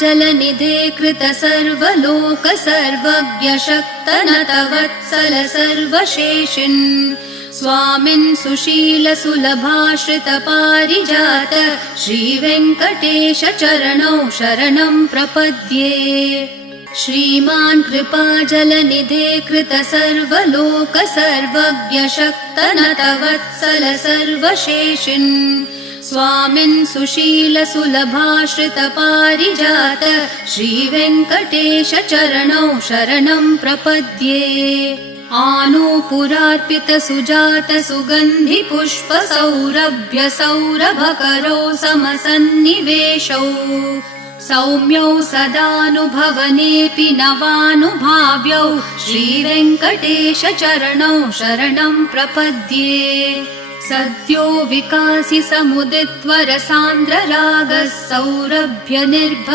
जलनिधे कृत सर्वलोक सर्वज्ञ शक्तनतवत्सल सर्वशेषिन् स्वामिन् सुशील सुलभाश्रित पारिजात श्रीवेङ्कटेश चरणौ शरणं प्रपद्ये। श्रीमान् कृपाजलनिधे कृत सर्वलोक सर्वज्ञ शक्तनतवत्सल सर्वशेषिन् स्वामिन् सुशील सुलभाश्रित पारिजात श्रीवेङ्कटेश चरणौ शरणं प्रपद्ये। आनूपुरार्पित सुजात सुगन्धि पुष्प सौरभ्य सौरभकरौ समसन्निवेशौ सौम्यौ सदानुभवनेऽपि नवानुभाव्यौ श्रीवेङ्कटेश चरणौ शरणं प्रपद्ये। सद्यो विकासि समुदित्वर सान्द्र रागः सौरभ्य निर्भ